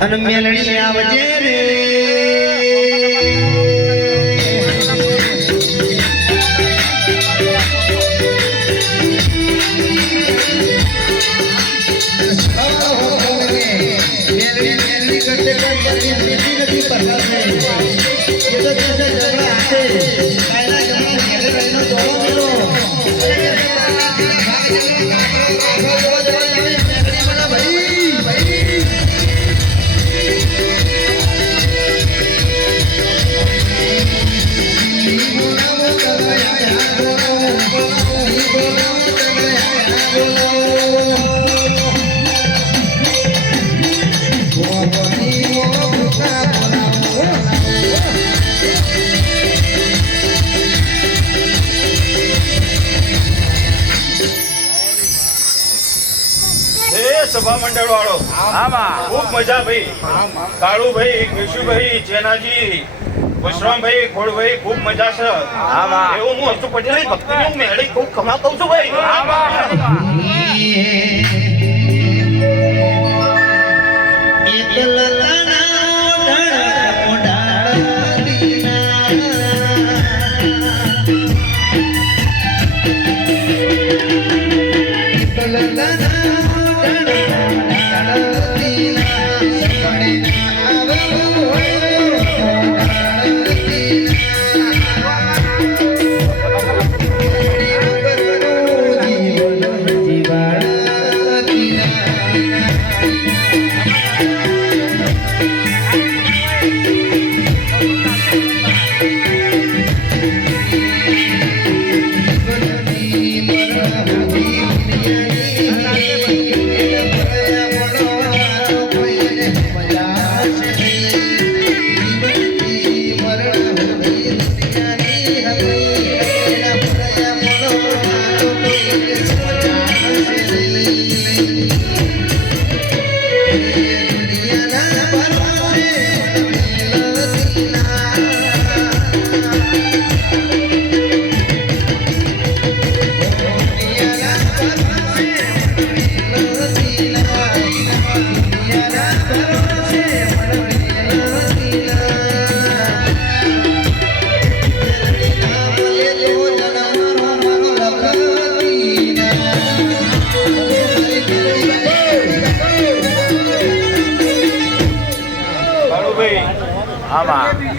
અને મેલડી આવજે રે સભા મંડળ વાળો ખૂબ મજા ભાઈ. કાળુભાઈ, કેશુભાઈ, જેનાજી, વિશ્રામભાઈ, ખોડભાઈ ખૂબ મજા છે. એવું હું હર્ષુ પટેલ ભક્તિ નું મેળી ખૂબ ખમા કહું છું ભાઈ.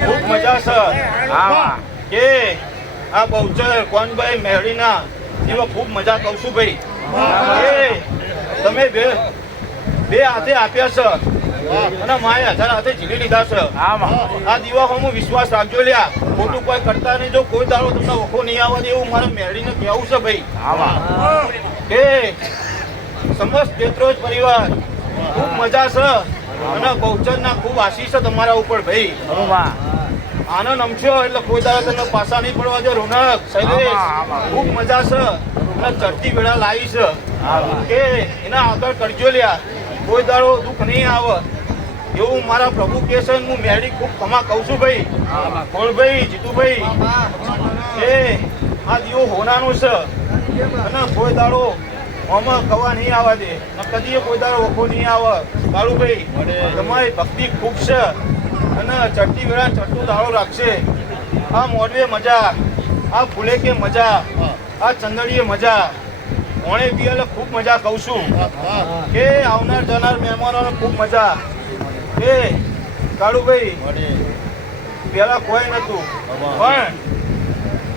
ખૂબ મજા છે કે આ બહુચર કોનભાઈ મેળીના એવા ખૂબ મજા કહું છું ભાઈ. તમે બે હાથે આપ્યા છે અને માએ 1000 હાથે ઝીલી લીધા છે. આ દીવામાં વિશ્વાસ રાખજો લ્યા. ખોટું કોઈ કરતા નહીં. જો કોઈ દાડો તમને વખો નહીં આવવા દે એવું મારે મેળીને કહેવું છે ભાઈ. કે સમસ્ત ક્ષેત્રોજ પરિવાર ખૂબ મજા છે અને બહુચરના ખૂબ આશીષ છે તમારા ઉપર ભાઈ. આનંદ અમશો એટલે કોઈ દાડો તમને પાછા નહીં પડવા દે. રોનક, શૈલેષ ખૂબ મજા છે અને ચડતી વેળા લાવી છે કે એના આગળ કરજો લ્યા. કોઈ દાડો દુઃખ નહીં આવે એવું મારા પ્રભુ કે છે. હું મેળી ખૂબ ખમા કહું છું ભાઈ. ખોળભાઈ, જીતુભાઈ, એ આ દીવો હોનાનું છે અને કોઈ દાડો આમાં કવા નહીં આવવા દે. કદી કોઈ દાડો વખો નહીં આવે. કાળુભાઈ, તમારી ભક્તિ ખૂબ છે અને ચડતી વેળા ચડતું દાડો રાખશે. આ મોડવે મજા, આ ફૂલે કે મજા, આ ચંદડીએ મજા, ઓણે બી એટલે ખૂબ મજા કહું છું કે આવનાર જનાર મહેમાનોને ખૂબ મજા. કે કાળુભાઈ પેલા કોઈ નતું પણ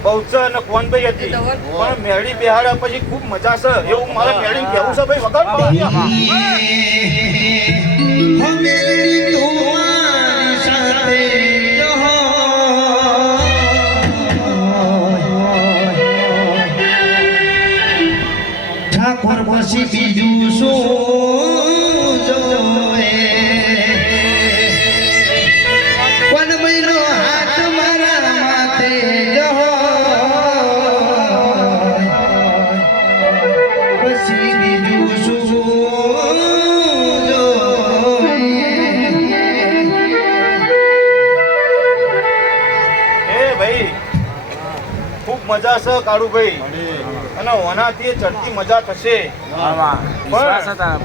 બહુચર અને કોનભાઈ હતી પણ મેળી બેહાડ્યા પછી ખૂબ મજા છે એવું મારે મેળી કહેવું છે ભાઈ. વગર ઠાકોર પછી બીજું શું જોએ? કોન મહિનો હાથ મારા માથે જો પછી બીજું શું ભાઈ ખૂબ મજા છે કાળુભાઈ અને ઓનાથી ચડતી મજા થશે વિશ્વાસ હતા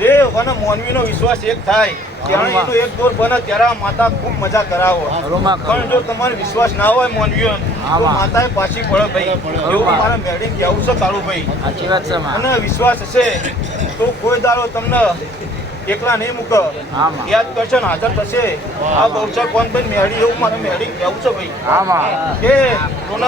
દેવ અને મોનવીનો વિશ્વાસ એક થાય ત્યારે એનો એક દોર બને ત્યારે આ માતા ખૂબ મજા કરાવો પણ જો તમારો વિશ્વાસ ના હોય મોનવીઓ તો માતાએ પાછી પડે ભાઈ એવું મારા મેડિન કહેવું છે કાળુભાઈ સાચી વાત છે માં. અને વિશ્વાસ હશે તો કોઈ દાડો તમને એકલા નહીં મૂકે યાદ કરશે ને હાજર થશે આ બહુચર કોણ ભાઈ મેળી એવું મારે મેળી કહેવું છે ભાઈ આમાં કે રોનક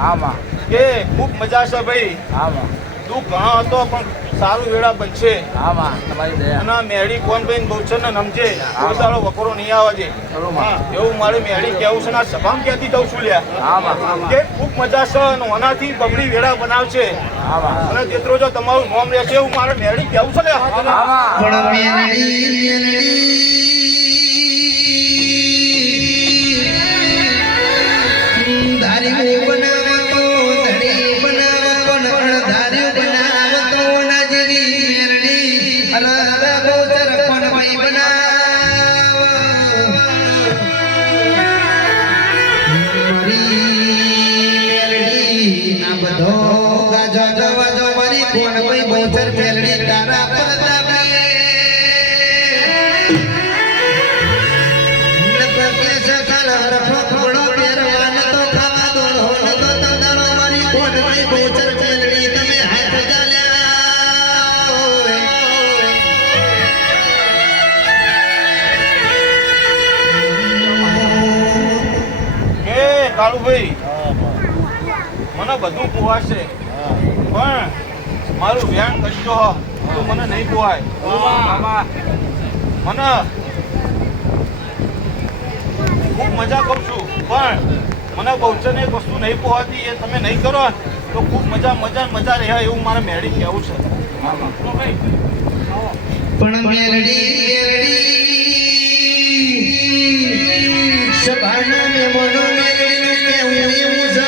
આમાં કે ખૂબ મજા છે ભાઈ આમાં તું ઘણો હતો પણ સારું વેળા બનશે આમાં તમારી દયા અને મેળી કોણ ભાઈ બહુચર ને નમજે કોઈ દાડો વકોરો નહીં આવે છે ખરું માં. એવું મારે મેળી કહેવું છે ને આ સભામાં ક્યાંથી જઉં છું લ્યા આમાં કે ખૂબ મજા છે અને ઓનાથી બમણી વેળા બનાવશે આમાં અને તેત્રો જો તમારું નામ રહેશે એવું મારે મેળી કહેવું છે લ્યા આમાં પણ મેલડી ધારી બનાવો તો ધડી બનાવો પણ અણધાર્યું બનાવો તો ના જેવી મેલડી અલગ ગોચર પણ ભાઈ બનાવો મેલડી આ બધો ગાજો ગવાજો મારી કોણ ભાઈ ગોચર મેલડી તારા પ્રતાપે કે કાળુભાઈ મને બધું પોહાશે પણ મારું વ્યાયામ કરજો હો તો મને નહીં પોહાય આમાં મને ખૂબ મજા કરું છું પણ મને બહુચરને એક વસ્તુ નહીં પોહાતી એ તમે નહીં કરો ને તો ખૂબ મજા રહે એવું મારે મેળી કહેવું છે પણ મેલડી સભાના મેમોનો મેલડીનું કેવું એવું છે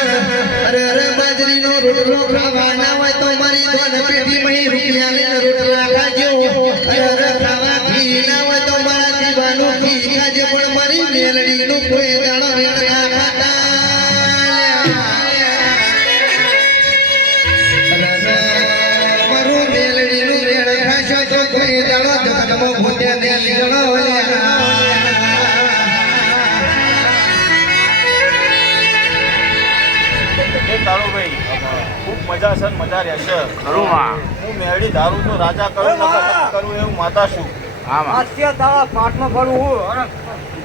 અરે બાજરીનો રોટલો ખાવાના હોય તો મારી ધન પેટીમાં રૂપિયા લઈને રોટલા ખાજો અરે ખાવા ઘી ના હોય તો મારા દીવાનું ઘી ખાજો પણ મારી મેલડીનું કોઈ દાડો રેડ ના ખાતા મારું મેલડીનું રેડ ખાશો તો કોઈ દાડો જગતમાં ભૂત્યા દે લીધો કાળુભાઈ ખૂબ મજા છે ને મજા રહેશે ખરું માં. હું મેળી ધારું તો રાજા કરું નકર નથી કરું એવું માતા છું આમાં અત્યારે તારા પાઠમાં કરું હું અને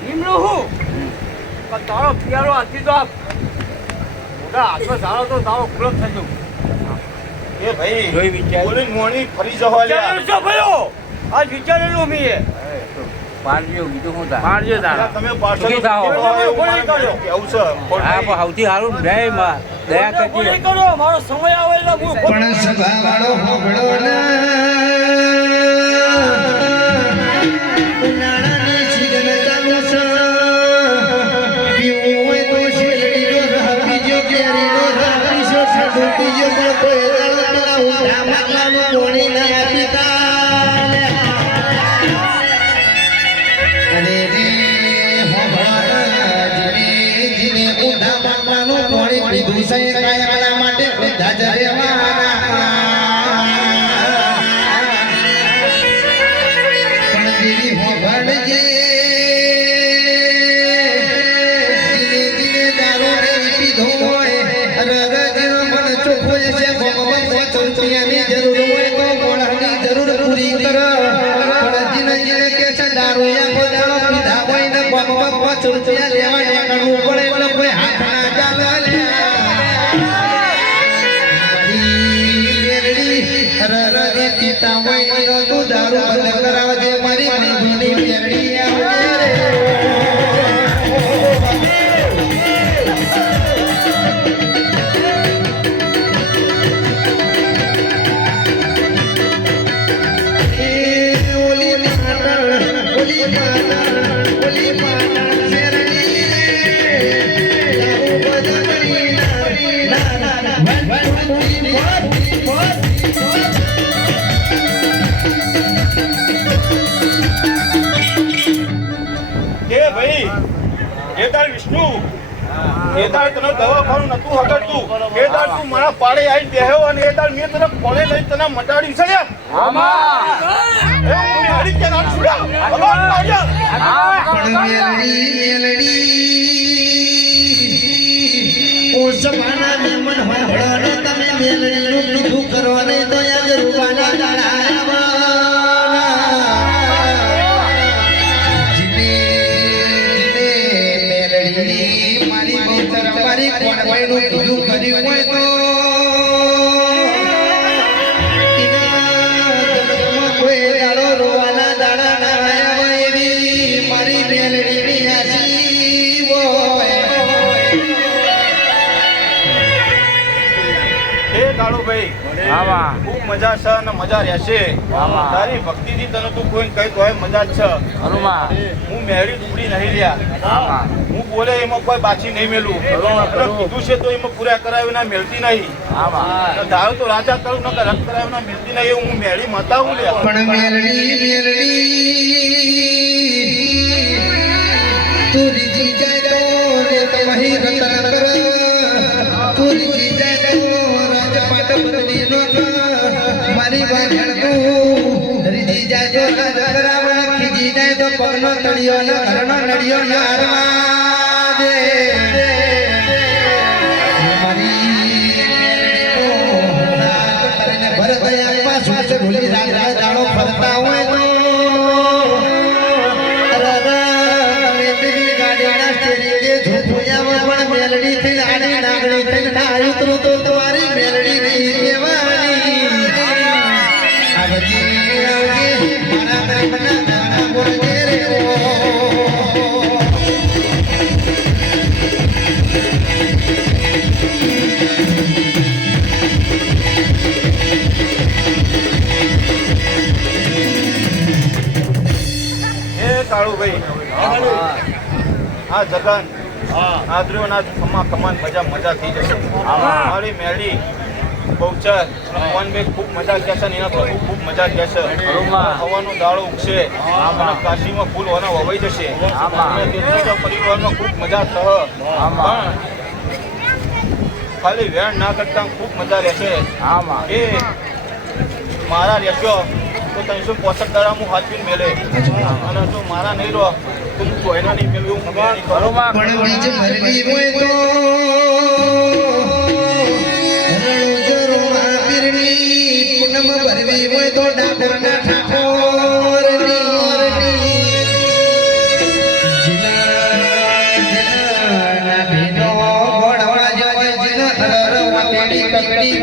નિમલું હું પણ તારો પિયારો હતી તો મોટા હાથમાં સારો તો તારો ક્લબ થજો એ ભાઈ જોઈ વિચાર. બોલીને મોણી ફરી જવા લ્યા શું કયો આ વિચારેલું મીએ પાડજો બીજું શું થાય પાડજો અલા, તમે પાછળ સુખી થાઓ. કેવું મારે મેળી કહેવું છે પણ હા પણ સૌથી સારું દયા માં દયા કરજે કરો મારો સમય આવે એટલે હું પણ સભાવાળો હોબળો ના ઉનાળાની સીઝન ચાલુ છે પીવું હોય તો શેરડીનો રહ પીજો કેરીનો રહ પીશો ઠંડુ પીજો પણ કોઈ દાડો પેલા ઊંધા માટલાનું પાણી ના પીતા અરે રે હોબળો જીને જીને ઊંધા માટલાનું પાણી પીધું છે કાયમના માટે ઊંધા જ રહેવાના પણ દેવી હોભળજે જીને જીને દારૂ નહીં પીધો હોય રગજીનો મન ચોખ્ખો છે ભગવાન 5 રૂપિયાની જરૂર હોય તો મોઢાની જરૂર પૂરી કર પણ જીને જીને કે છે દારૂ યા દાડો પીધા હોય ને ભગવાન 5 રૂપિયા લેવા નીકળવું પડે એટલે કોઈ હાથ ના ચાલે પીતા હોય તો દારૂ બંધ કરાવજે મારી બંધુની મેરડી આવજે રે ઓલી પાટણ શેરડી દારૂ બંધ કરી એ ભાઈ એ તાર વિષ્ણુ એ દાડ તને દવાખાનું નતું હગડતું એ દાડ તું મારા પાડે આવીને બેહ્યો અને એ દાડ મેં તને કોણે લઈને તને મટાડી છે યાર એ હું હરી કે નામ છોડ્યા ભગવાન માર્યા પણ મેલડી ઓ સભાના મહેમાન હોળો તમે મેલડીનું દુઃખ કરવા નહીં તો યાદ રૂપાના મેલડી મારી બહુચર મારી કોણ ભાઈનું બીજું કર્યું હોય તો કોઈ દાડો રોવાના દાડા ના આવ્યા એવી મારી મેલડીની આશી હોય એ કાળુભાઈ ખૂબ મજા છે અને મજા રહેશે તારી ભક્તિથી તને તું કોઈ કઈ તો મજા જ છે હું મેળી દુબળી નહીં લ્યા હું બોલે એમાં કોઈ બાછી નહીં મેલું કીધું છે તો એમાં પૂરા કરાવ્યું ના મેળતી નહીં ધારો તો રાજા કરું નકર રદ કરાવ્યું ના મેળતી નહીં એવું હું મેળી માતા હું લ્યા પણ મેલડી તું રીજી જાય તો રે તમારી રતન કર તું રીજી જાય તો રાજપાટ બદલી નો મારી વાઘણ તું રીજી જાય તો રાજકરાવણ ખીજી જાય તો પગનો તળિયો ન ઘરનો નડિયો ન હારવા દે ભરતયામાં શ્વાસ ભૂલી રાજા જાણો ફરતા હોય તો મેલડી થી આડી નાગણી થઈ ના ઉતરું તો તમારી મેલડી નહીં કહેવાની આવજે મારા મનના ગાણા બોલજે રે કાળુભાઈ આ જગન આદરીઓના ખમા ખમાન મજા થઈ જશે મારી મેળી બહુચર કોણ બે ખૂબ મજા કહેશે ને એના પ્રભુ ખૂબ મજા કહેશે હવાનો દાડો ઉગશે અને કાશીમાં ફૂલ હોના વવાઈ જશે પરિવારમાં ખૂબ મજા થશે પણ ખાલી વેણ ના કરતા ખૂબ મજા રહેશે એ મારા રહેશો તો 365 દાડા હું હાથવીન મેલે અને જો મારા નહીં રહો તો હું કોઈના નહીં મેળવું પણ બીજ ભરવી હોય તો રણુજરોમાં પીરની પૂનમ ભરવી હોય તો ડાકોરના ઠાકોરની જીના ભીનો ઘોડવા જેવો જીના હરવા તેડી કકડી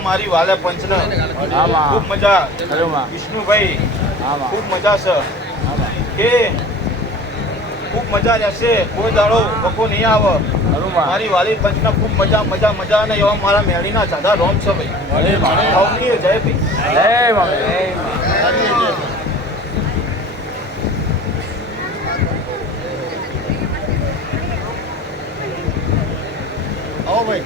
મારી વાલે પંચને ખૂબ મજા વિષ્ણુભાઈ ખૂબ મજા છે કે ખૂબ મજા રહેશે કોઈ દાડો વખો નહીં આવે મારી વાલી પંચને ખૂબ મજા અને એવા મારા મેળીના જાદા રોમ છે ભાઈ અવનીય જય ભાઈ આવો ભાઈ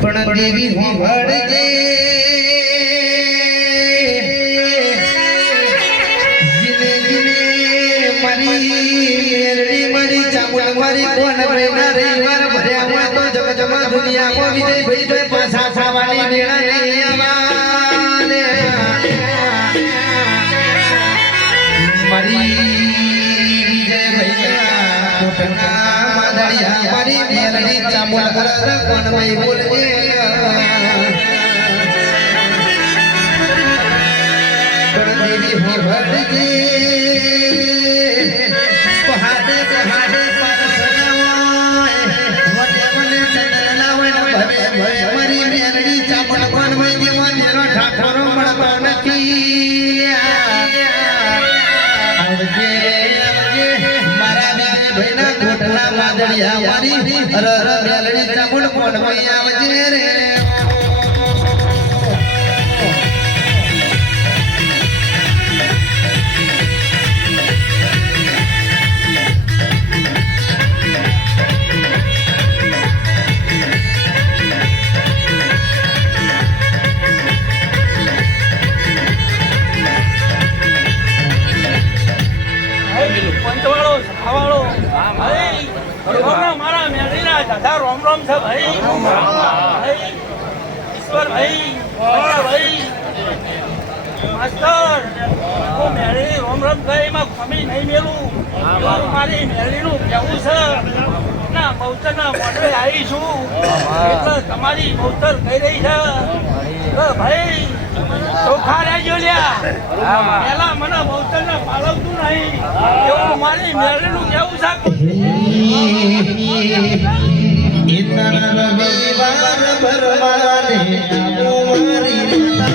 પણ દેવી હોંભળજે જીને જીને મારી મેરડી મારી ચામુંડ મારી કોણ મહિના રવિવાર ભર્યા હોય તો જગજમા દુનિયામાં વિજય ભાઈ તો પાછા ખાવાની વેળા નહીં આવવાને મારી વિજય ભાઈ કોટના માદળિયા મારી મેલડી ચામુલ હર કોણમય બોલજે દેવી હો ભડજે પહાડે પહાડે પર સજાવાય વને વને ચંદન લાવણ ભવે ભવે મારી મેલડી ચામુલ કોણમય દેવા મેરો ઠાકોરો મળતો નથી આવજે મારા ભાઈના કોટના માદળિયા મારી હર હર મેલડી ચામુલ કોણમય આવજે રે પંચવાળો સભાવાળો ભાઈ ભગવાનના મારા મેળવીના દાદા રોમ રોમ છે ભાઈ ભાઈ ઈશ્વર ભાઈ ભાઈ માસ્ટર હું મેળી રોમ રોમ ગઈ એમાં ખમી નહીં મેલું એવું મારી મેળીનું કહેવું છે ના બહુચરના મોઢે આવી છું એટલે તમારી બહુચર કહી રહી છે ભાઈ ચોખા રહેજો લ્યા પેલા મને બહુચરના પાલવતું નહીં એવું મારી મેળીનું કહેવું છે ઇતર રવિવાર ભરવાને આવો મારી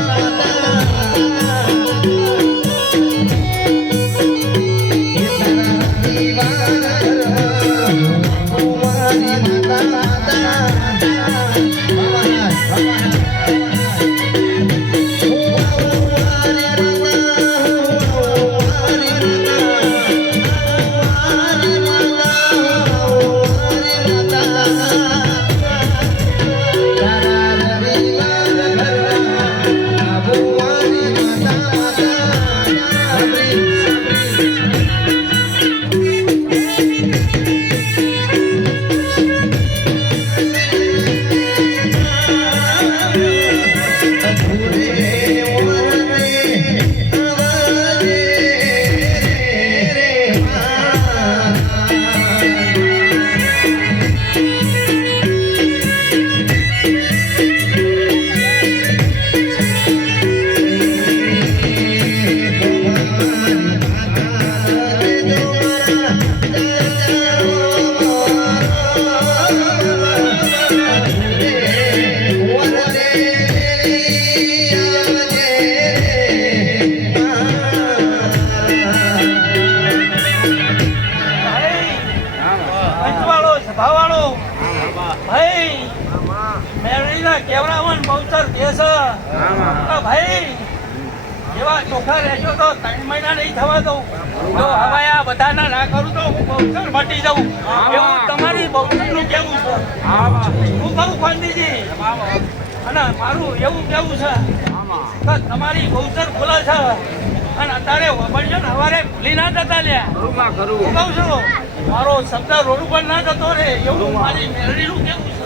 ચોખા રહેશો તો 3 મહિના નહીં થવા દઉં જો હવે આ બધાના ના કરું તો હું બહુચર મટી જાઉં એવું તમારી બહુચરનું કેવું છે હું કહું ખોંડીજી અને મારું એવું કેવું છે કે તમારી બહુચર ભૂલે છે અને અત્યારે વબડજો ને સવારે ભૂલી ના જતા લ્યા હું કહું છું મારો શબ્દ રોડ ઉપર ના જતો રે એવું મારી મેળડીનું કેવું છે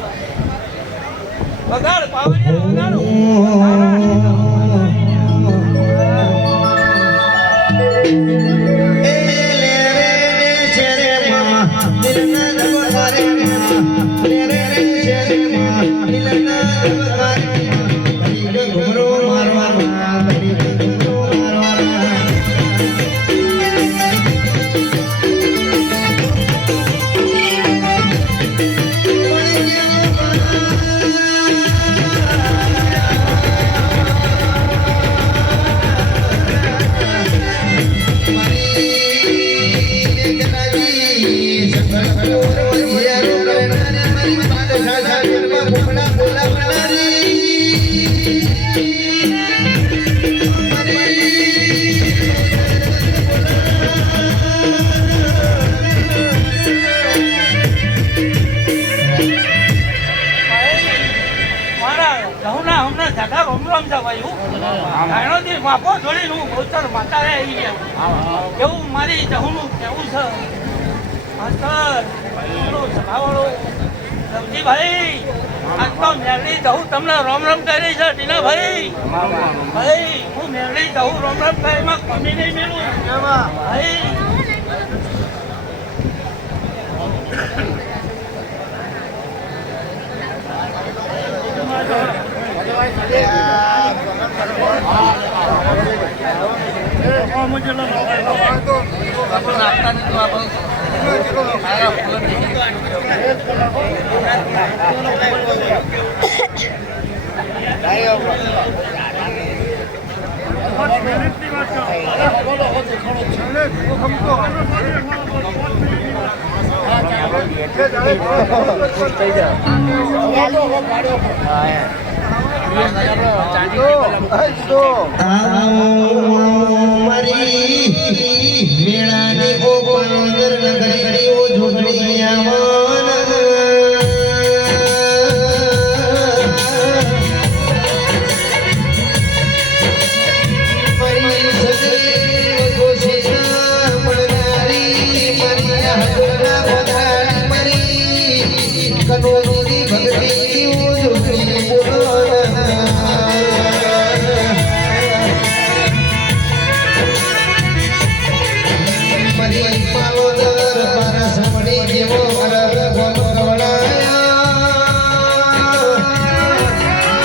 વગાડ પાવડિયા વગાડો એવું મારી જહુનું કેવું છે માસ્ટર ભાઈ આજ તો મેરડી જહુ તમને રોમ રોમ કરી રહી છે ટીનાભાઈ ભાઈ હું મેરડી જહુ રોમ રોમ કરી એમાં કમી નહીં મેળવું ભાઈ મારી મેળાની ઓ પાવદર નગરી ઓ ઝૂંપડી આવવાના મારી સગરી ગોશીના મળનારી મારી હાજરના પધારી મારી કનોજની ભગતી ઓ ઝૂંપડી બોલવાના મારી પાલોદર મારા સમણી જેવો મારા ગોમ ગવડાયા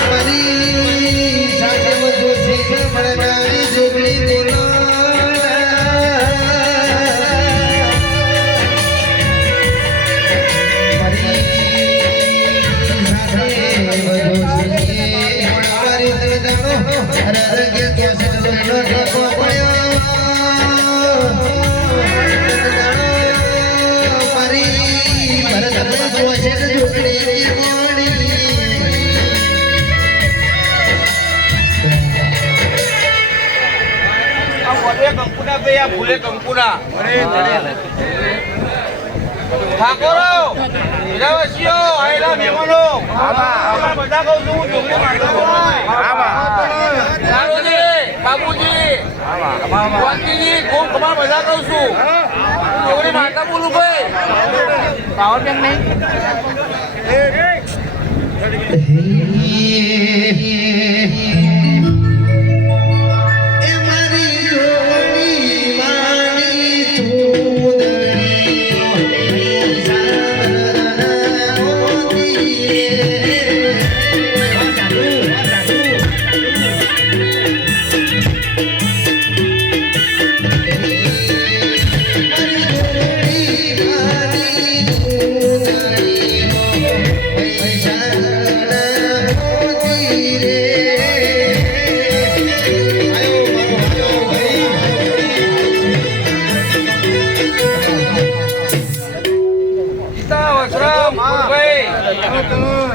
મારી સાથે વધુ છે મળનારી જોગણી કંકુના ભાઈ આ ફૂલે કંકુના ઠાકોરો હીરાવાસીઓ આયેલા મહેમાનો આમાં બધા કહું છું જોગણી માતાજી બાબુજી વાંકીજી ખૂબ ખબર બધા કહું છું જોગણી માતા બોલું ભાઈ પાવર બેંક નહીં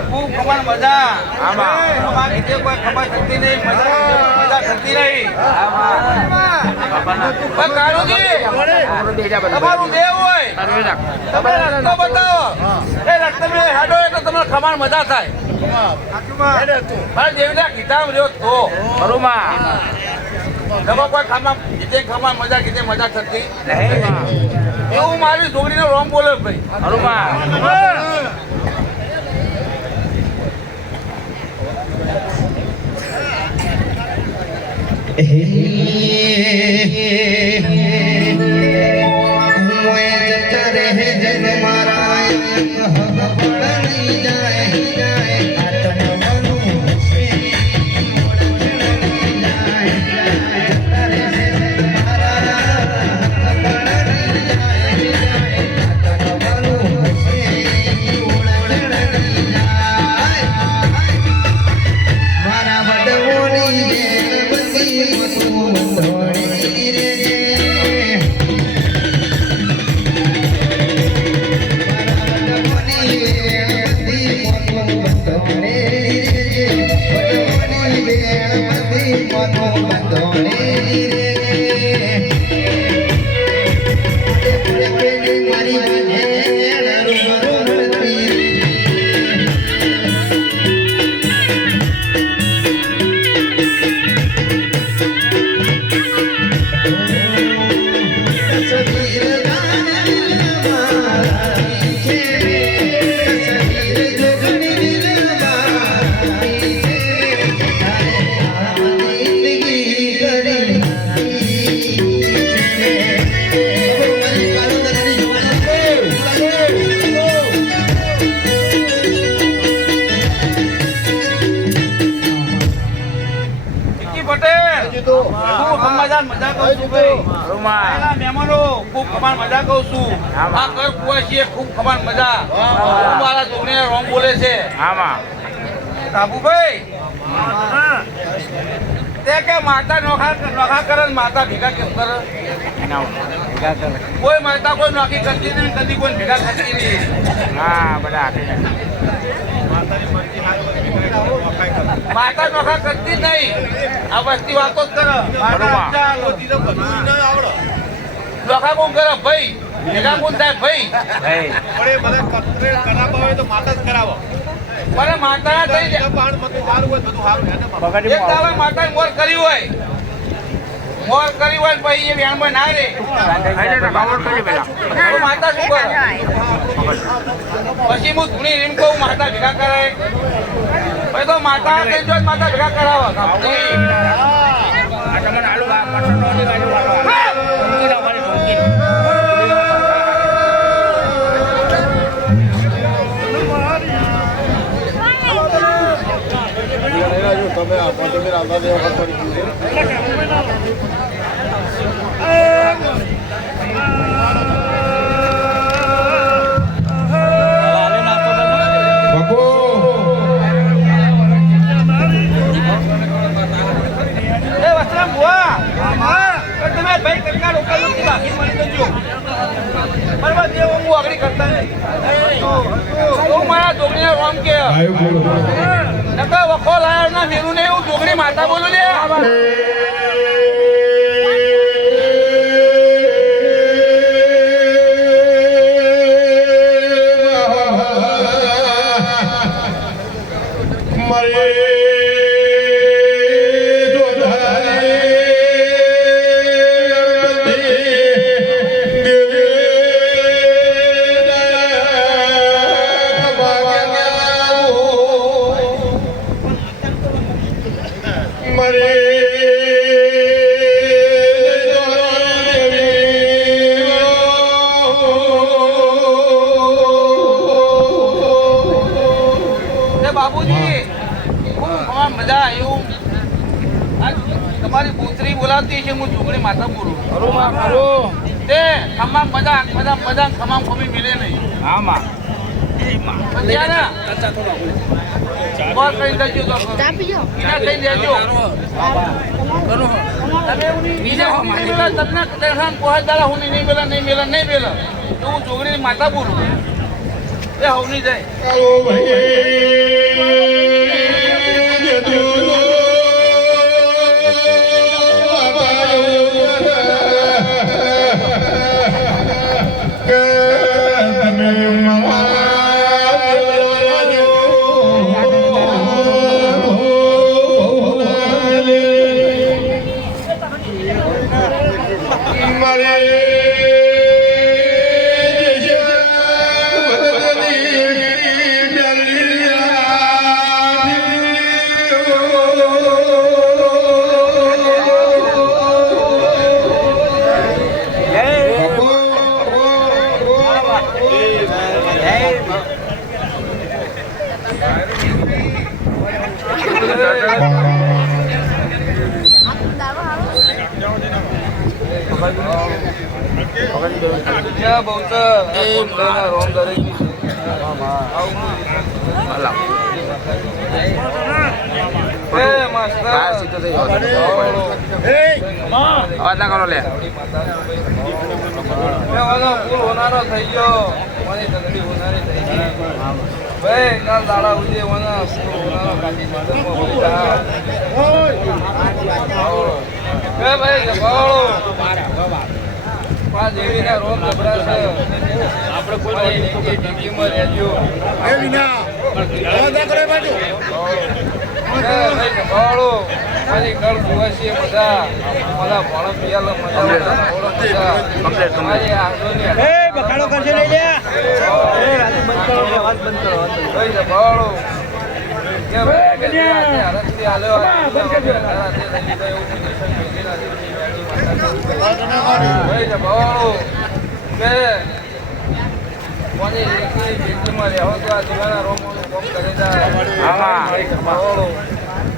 ખૂબ ખબર મજા આમાં રીતે કોઈ ખબર થતી નહીં મજા થતી નહીં તમારું દેવ હોય તમે રસ્તો બતાવો એ રસ્તે હેડો એટલે તમને ખબર મજા થાય મારે દેવના કીધા રહ્યો તો બરોબર તમે કોઈ ખામાં ગીતે ખબર મજા ગીતે મજા થતી એવું મારી છોકરીનો રોમ બોલે ભાઈ બરોબર Bye. જોરદાર મજા કહું છું ભાઈ. આયેલા મહેમાનો ખૂબ ખમાન મજા કહું છું. આ ઘર કુવાસીએ ખૂબ ખમાન મજા. મારા છોકરીને રોંગ બોલે છે. બાબુભાઈ તે કે માતા નોખા કરે ને માતા ભેગા કેમ કરે? કોઈ માતા કોઈ નોખી કરતી નહીં, કદી કોઈ ભેગા કરતી નહીં. માતા નોખા કરતી જ નહીં. આ વસ્તી વાતો જ કરે. નોખા કોણ કરે ભાઈ? ભેગા કોણ થાય ભાઈ? મને માતા થઈ જાય. એક દાડા માતાએ મોર કરી હોય પછી એ વ્યાણમાં ના રે તો માતા શું કરે? પછી હું ધૂણી રીમ કહું માતા ભેગા કરાય. પછી તો માતા થઈ જો માતા ભેગા કરાવો. વખો લાયા ના મેરું ને એવું જોગણી માતા બોલું લે. બાબુજી ખૂબ મજા એવું તમારી પુત્રી બોલાવતી છે. હું છોકરી માતા બોલું તે ખમામ મજા ખમામ ખમી મિલે નહીં. હું છોકરી માતા બોલું એ હવની જાય.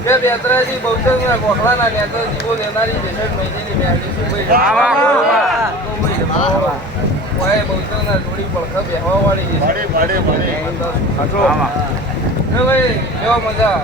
કે બેતરાજી બહુચરના ગોખલાના નેતા જીવો લેનારી જેસર મહિનેની મેળી શું ભાઈ ઓય બહુચરના થોડી પડખા બેહવા વાળી છે ભાડે ભાઈ કેવો મજા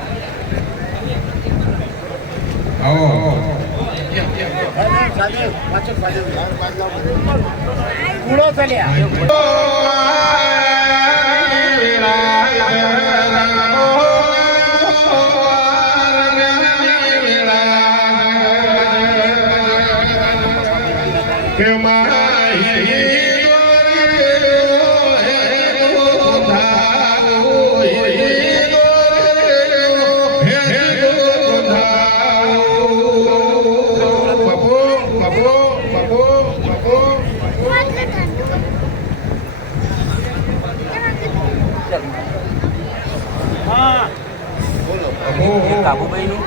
કાબુભાઈ નું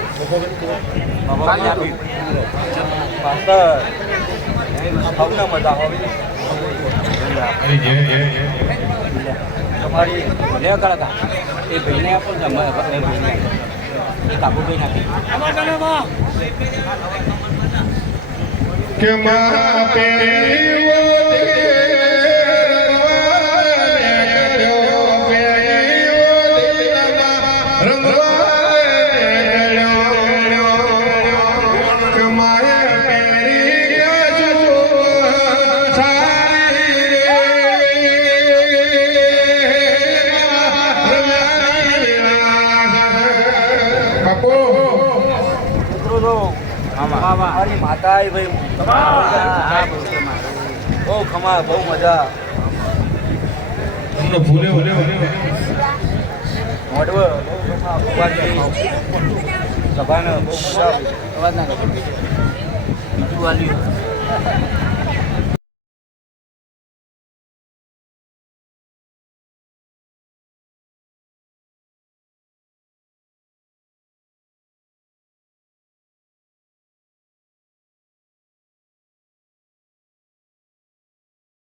પાણી આપ્યું પાછળ ભાવના મજા આવે તમારી લે કળકા એ ભાઈને આપો ને ભાઈને એ કાબુભાઈ નાખી કે મા મારી માતા આવી ભાઈ બહુ ખમા બહુ મજા મોડવ સભાને બહુ મજા અવાજ ના બીજું વાલ્યું